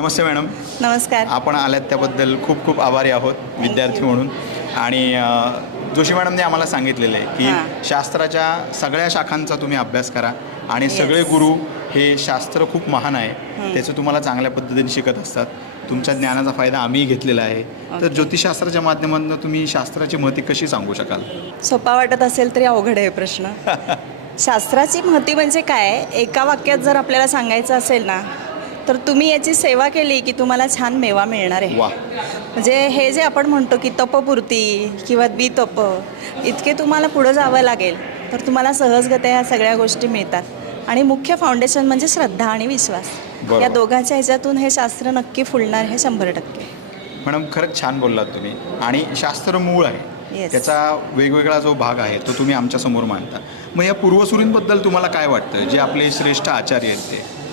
नमस्ते madam. नमस्कार. आपण आल्यात त्याबद्दल खूप खूप आभारी आहोत विद्यार्थी म्हणून. आणि जोशी मॅडमने आम्हाला सांगितलेलं आहे की. शास्त्राच्या सगळ्या शाखांचा तुम्ही अभ्यास करा आणि. सगळे गुरु हे शास्त्र खूप महान आहे. त्याचं तुम्हाला चांगल्या पद्धतीने शिकत असतात. तुमच्या ज्ञानाचा फायदा आम्हीही घेतलेला आहे. तर. ज्योतिषशास्त्राच्या माध्यमातून तुम्ही शास्त्राची महती कशी सांगू शकाल? सोपा वाटत असेल तरी अवघड आहे प्रश्न. शास्त्राची महती म्हणजे काय? एका वाक्यात जर आपल्याला सांगायचं असेल ना तर तुम्ही याची सेवा केली की तुम्हाला छान मेवा मिळणार आहे. वा. म्हणजे हे जे आपण म्हणतो की तपपूर्ती किंवा द्वितप इतके तुम्हाला पुढं जावं लागेल तर तुम्हाला सहजगत्या ह्या सगळ्या गोष्टी मिळतात. आणि मुख्य फाउंडेशन म्हणजे श्रद्धा आणि विश्वास. बरोबर. या दोघांच्या ह्याच्यातून हे शास्त्र नक्की फुलणार हे शंभर टक्के. मॅडम खरंच छान बोललात तुम्ही. आणि शास्त्र मूळ आहे. Yes. त्याचा वेगवेगळा जो भाग आहे तो तुम्ही आमच्यासमोर मांडता. मग या पूर्वसुरींबद्दल तुम्हाला काय वाटतं? जे आपले श्रेष्ठ आचार्य आहेत ते.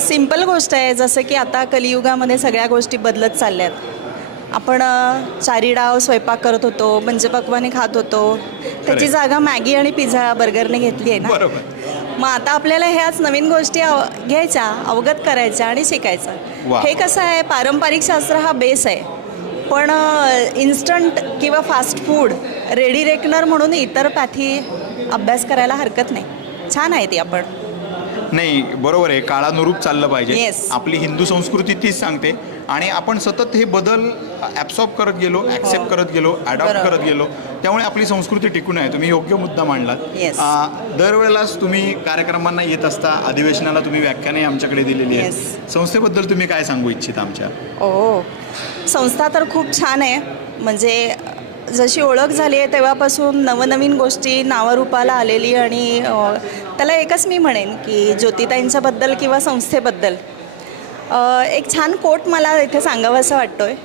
सिंपल गोष्ट आहे जसं की आता कलियुगामध्ये सगळ्या गोष्टी बदलत चालल्यात. आपण अ, चारी डाव स्वयंपाक करत होतो पंचपक्वाने खात होतो. त्याची जागा मॅगी आणि पिझ्झा बर्गरने घेतली आहे ना? मग आता आपल्याला ह्याच नवीन गोष्टी अव- घ्यायच्या अवगत करायच्या आणि शिकायचं. हे कसं आहे पारंपरिक शास्त्र हा बेस आहे. पण इन्स्टंट किंवा फास्ट फूड रेडी रेकनर म्हणून इतर पॅथी अभ्यास करायला हरकत नाही. छान आहे ती आपण. नाही बरोबर आहे. काळानुरूप चाललं पाहिजे. Yes. आपली हिंदू संस्कृती तीच सांगते. आणि आपण सतत हे बदल ॲब्सॉर्ब करत गेलो ॲक्सेप्ट करत गेलो अडॉप्ट बरोबर. करत गेलो त्यामुळे आपली संस्कृती टिकून आहे. तुम्ही योग्य मुद्दा मांडलात. Yes. दरवेळेलाच तुम्ही कार्यक्रमांना येत असता अधिवेशनाला तुम्ही व्याख्याने आमच्याकडे दिलेली Yes. संस्थेबद्दल तुम्ही काय सांगू इच्छिता आमच्या? ओ संस्था तर खूप छान आहे. म्हणजे जशी ओळख झाली आहे तेव्हापासून नवनवीन गोष्टी नावारूपाला आलेली आणि त्याला एकच मी म्हणेन की ज्योतिताईंच्याबद्दल किंवा संस्थेबद्दल. एक छान कोट मला इथे सांगावंसं वाटतो आहे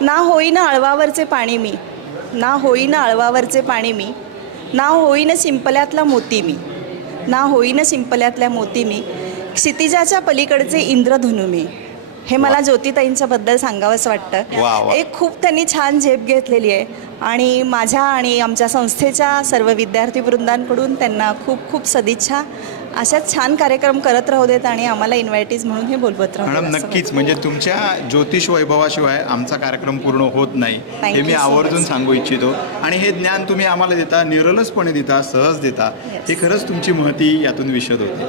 ना होईना अळवावरचे पाणी मी. ना होईना अळवावरचे पाणी मी. ना होईन शिंपल्यातला मोती मी. ना होईन शिंपल्यातल्या मोती मी. क्षितिजाच्या पलीकडचे इंद्रधनु मी. हे मला ज्योतिताईंच्या बद्दल सांगावंसं वा, वाटतं. वा. एक खूप त्यांनी छान झेप घेतलेली आहे. आणि माझ्या आणि आमच्या संस्थेच्या सर्व विद्यार्थी वृंदांकडून त्यांना खूप खूप सदिच्छा. अशाच छान कार्यक्रम करत राहू देत आणि आम्हाला इन्व्हायटीज म्हणून हे बोलवत राहू मॅडम असं नक्कीच. म्हणजे तुमच्या ज्योतिष वैभवाशिवाय आमचा कार्यक्रम पूर्ण होत नाही. Thank हे मी so आवर्जून much. सांगू इच्छितो. आणि हे ज्ञान तुम्ही आम्हाला देता निरलसपणे देता सहज देता. Yes. हे खरंच तुमची महती यातून विशद होते.